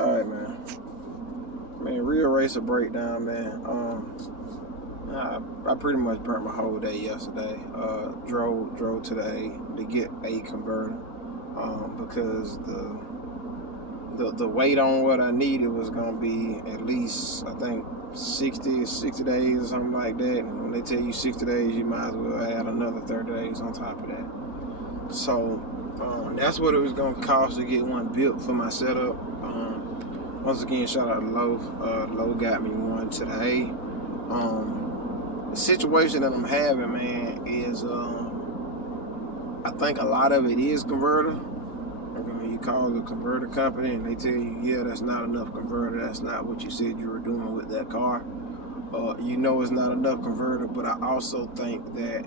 Alright, man. Man, real racer breakdown, man. I pretty much burnt my whole day yesterday. Drove today to get a converter. Because the wait on what I needed was gonna be at least, I think, 60 days or something like that. And when they tell you 60 days, you might as well add another 30 days on top of that. So that's what it was gonna cost to get one built for my setup. Once again, shout out to Lowe. Lowe got me one today. The situation that I'm having, man, is I think a lot of it is converter. When you call the converter company and they tell you, yeah, that's not enough converter, that's not what you said you were doing with that car. You know it's not enough converter, but I also think that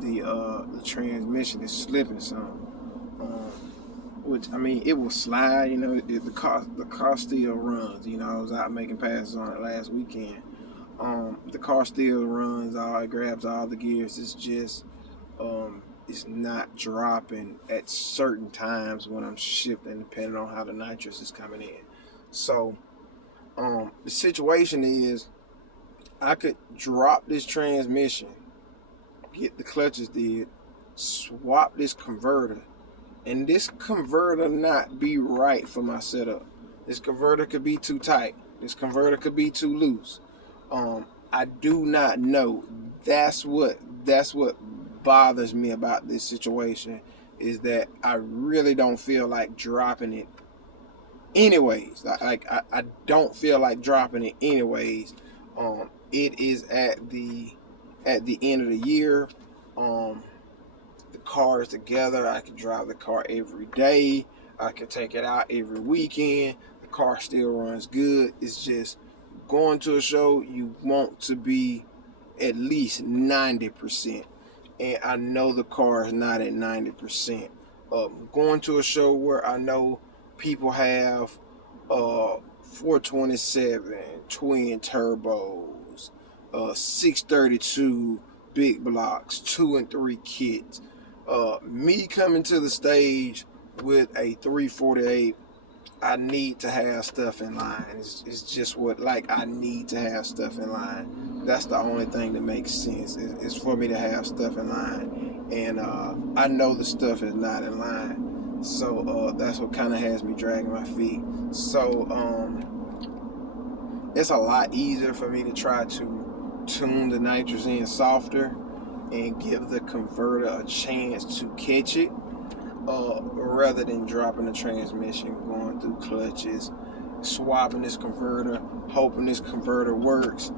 the transmission is slipping some. Which, I mean, it will slide, the car still runs. I was out making passes on it last weekend. The car still runs, it grabs all the gears. It's just, it's not dropping at certain times when I'm shifting, depending on how the nitrous is coming in. So, the situation is, I could drop this transmission, get the clutches did, swap this converter, and this converter not be right for my setup. This converter could be too tight. This converter could be too loose. I do not know. That's what bothers me about this situation, is that I really don't feel like dropping it anyways. I don't feel like dropping it anyways. It is at the end of the year. The car is together. I can drive the car every day. I can take it out every weekend. The car still runs good. It's just going to a show, you want to be at least 90%. And I know the car is not at 90%. Going to a show where I know people have 427 twin turbos, 632 big blocks, 2 and 3 kits. Me coming to the stage with a 348, I need to have stuff in line. It's just I need to have stuff in line. That's the only thing that makes sense, is for me to have stuff in line. And I know the stuff is not in line. So that's what kind of has me dragging my feet. So it's a lot easier for me to try to tune the nitrous in softer and give the converter a chance to catch it, rather than dropping the transmission, going through clutches, swapping this converter, hoping this converter works.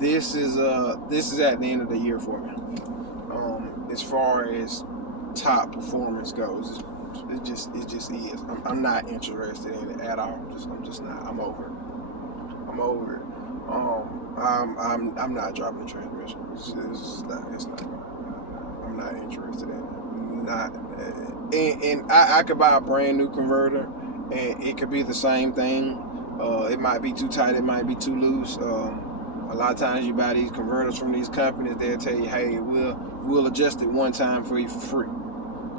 This is at the end of the year for me. As far as top performance goes, it just is. I'm not interested in it at all. I'm just not. I'm over it. I'm not dropping the transmission. It's not. I'm not interested in it. And I could buy a brand new converter, and it could be the same thing. It might be too tight. It might be too loose. A lot of times you buy these converters from these companies, they'll tell you, hey, we'll adjust it one time for you for free.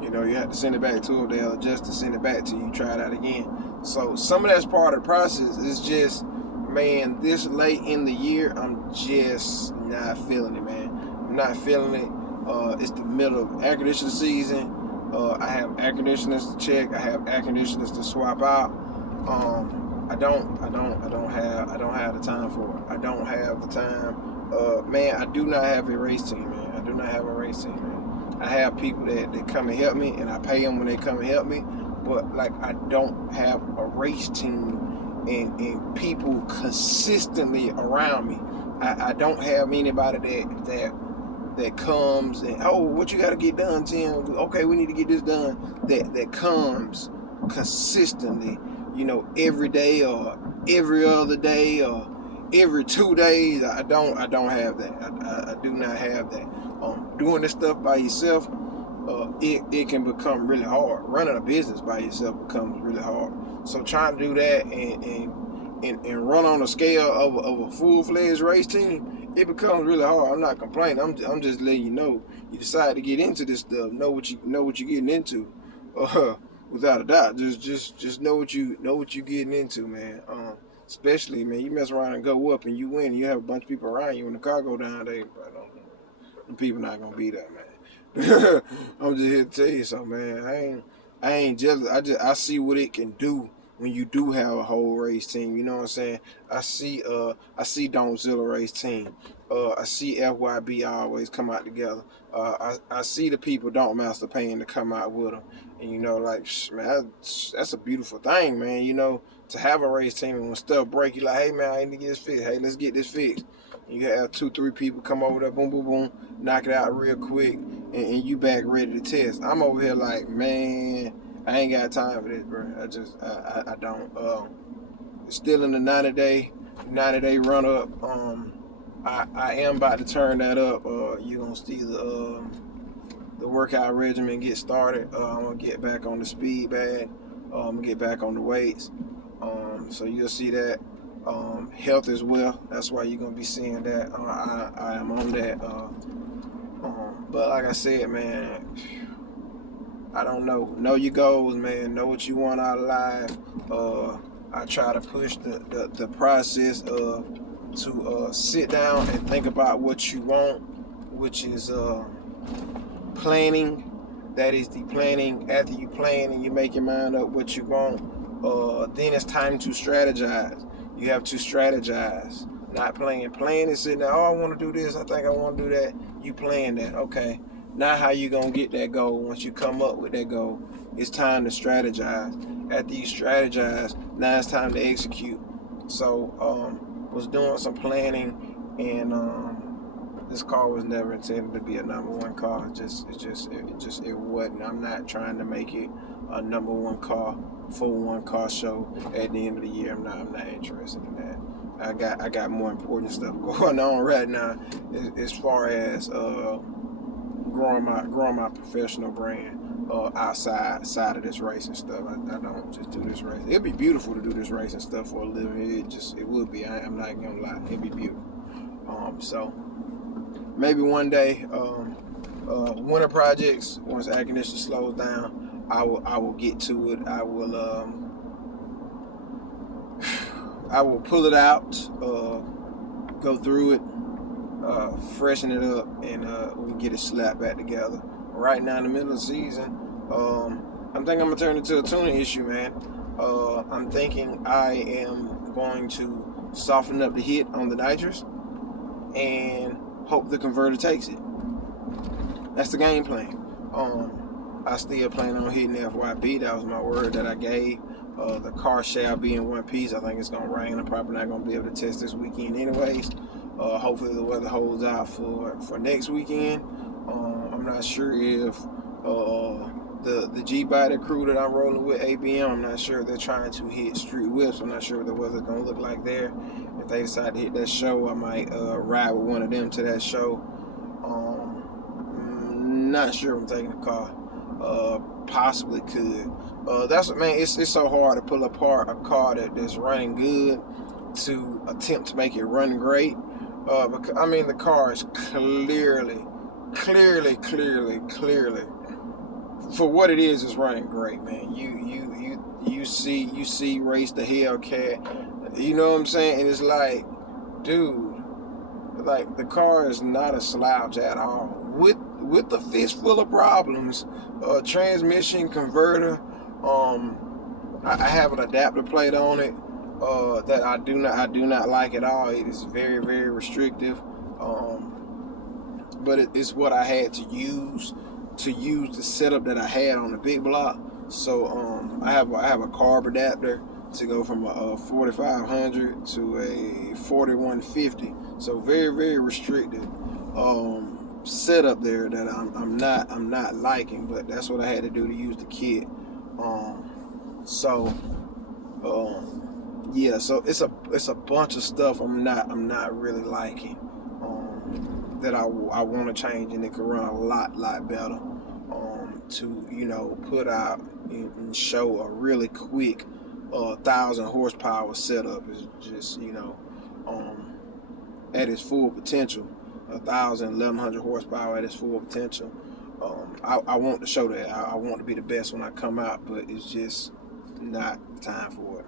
You have to send it back to them. They'll adjust it, send it back to you, try it out again. So some of that's part of the process. It's just, man, this late in the year, I'm just not feeling it, man. I'm not feeling it. It's the middle of air conditioning season. I have air conditioners to check. I have air conditioners to swap out. I don't have the time for it. I don't have the time. Man, I do not have a race team, man. I do not have a race team, man. I have people that come and help me, and I pay them when they come and help me. But I don't have a race team and people consistently around me. I don't have anybody that comes and, oh, what you got to get done, Tim? Okay, we need to get this done. That comes consistently, every day or every other day or every 2 days. I don't have that. I do not have that. Doing this stuff by yourself, it can become really hard. Running a business by yourself becomes really hard. So trying to do that and run on a scale of a full-fledged race team, it becomes really hard. I'm not complaining. I'm just letting you know. You decide to get into this stuff. Know what you're getting into. Without a doubt, just know what you getting into, man. Especially, man, you mess around and go up and you win. You have a bunch of people around you. When the car go down, the people not gonna be there, man. I'm just here to tell you something, man. I ain't jealous. I see what it can do when you do have a whole race team. You know what I'm saying? I see Domzilla race team. I see FYB always come out together. I see the people Don't Master paying to come out with them. And you know, like, man, that's a beautiful thing, man. You know, to have a race team and when stuff break, you like, hey, man, I need to get this fixed. Hey, let's get this fixed. You have 2-3 people come over there, boom, boom, boom, knock it out real quick, and you back ready to test. I'm over here like, man, I ain't got time for this, bro. I don't. Still in the 90-day run up. I am about to turn that up. You gonna see the workout regimen get started. I'm gonna get back on the speed bag. I'm gonna get back on the weights. So you'll see that. Health as well. That's why you're gonna be seeing that. I am on that. But like I said, man, I don't know. Know your goals, man. Know what you want out of life. I try to push the process to sit down and think about what you want, which is planning. That is the planning. After you plan and you make your mind up what you want, then it's time to strategize. You have to strategize. Not playing. Playing is sitting there, oh, I want to do this. I think I want to do that. You playing that. Okay. Now how you going to get that goal? Once you come up with that goal, it's time to strategize. After you strategize, now it's time to execute. So, was doing some planning, and this car was never intended to be a number one car. It wasn't. I'm not trying to make it a number one car for one car show at the end of the year. I'm not interested in that. I got more important stuff going on right now as far as growing my professional brand outside of this racing stuff. I don't just do this race. It'd be beautiful to do this racing stuff for a living. It would be. I'm not gonna lie. It'd be beautiful. So maybe one day, winter projects, once air conditioning slows down, I will get to it. I will pull it out, go through it, freshen it up, and we can get it slapped back together. Right now in the middle of the season, I'm thinking I'm gonna turn it into a tuning issue, man. I'm thinking I am going to soften up the hit on the nitrous and hope the converter takes it. That's the game plan. I still plan on hitting FYB. That was my word that I gave. The car shall be in one piece. I think it's gonna rain. I'm probably not gonna be able to test this weekend anyways. Hopefully the weather holds out for next weekend. I'm not sure if the G-Body crew that I'm rolling with, ABM, I'm not sure if they're trying to hit street whips. I'm not sure what the weather's gonna look like there. If they decide to hit that show, I might ride with one of them to that show. Not sure if I'm taking the car. Possibly could. That's what, man. It's so hard to pull apart a car that's running good to attempt to make it run great. Because I mean, the car is clearly, for what it is running great, man. You see Race the Hellcat. You know what I'm saying? And it's like, dude, like the car is not a slouch at all. With the fistful of problems, transmission, converter. I have an adapter plate on it that I do not like at all. It is very, very restrictive. But it's what I had to use the setup that I had on the big block. So I have a carb adapter to go from a 4500 to a 4150. So very, very restricted setup there that I'm not liking, but that's what I had to do to use the kit. Yeah, so it's a bunch of stuff I'm not really liking that I want to change, and it could run a lot better to put out and show a really quick 1,000 horsepower setup is just at its full potential. 1,000, 1,100 horsepower at its full potential. I want to show that. I want to be the best when I come out, but it's just not time for it.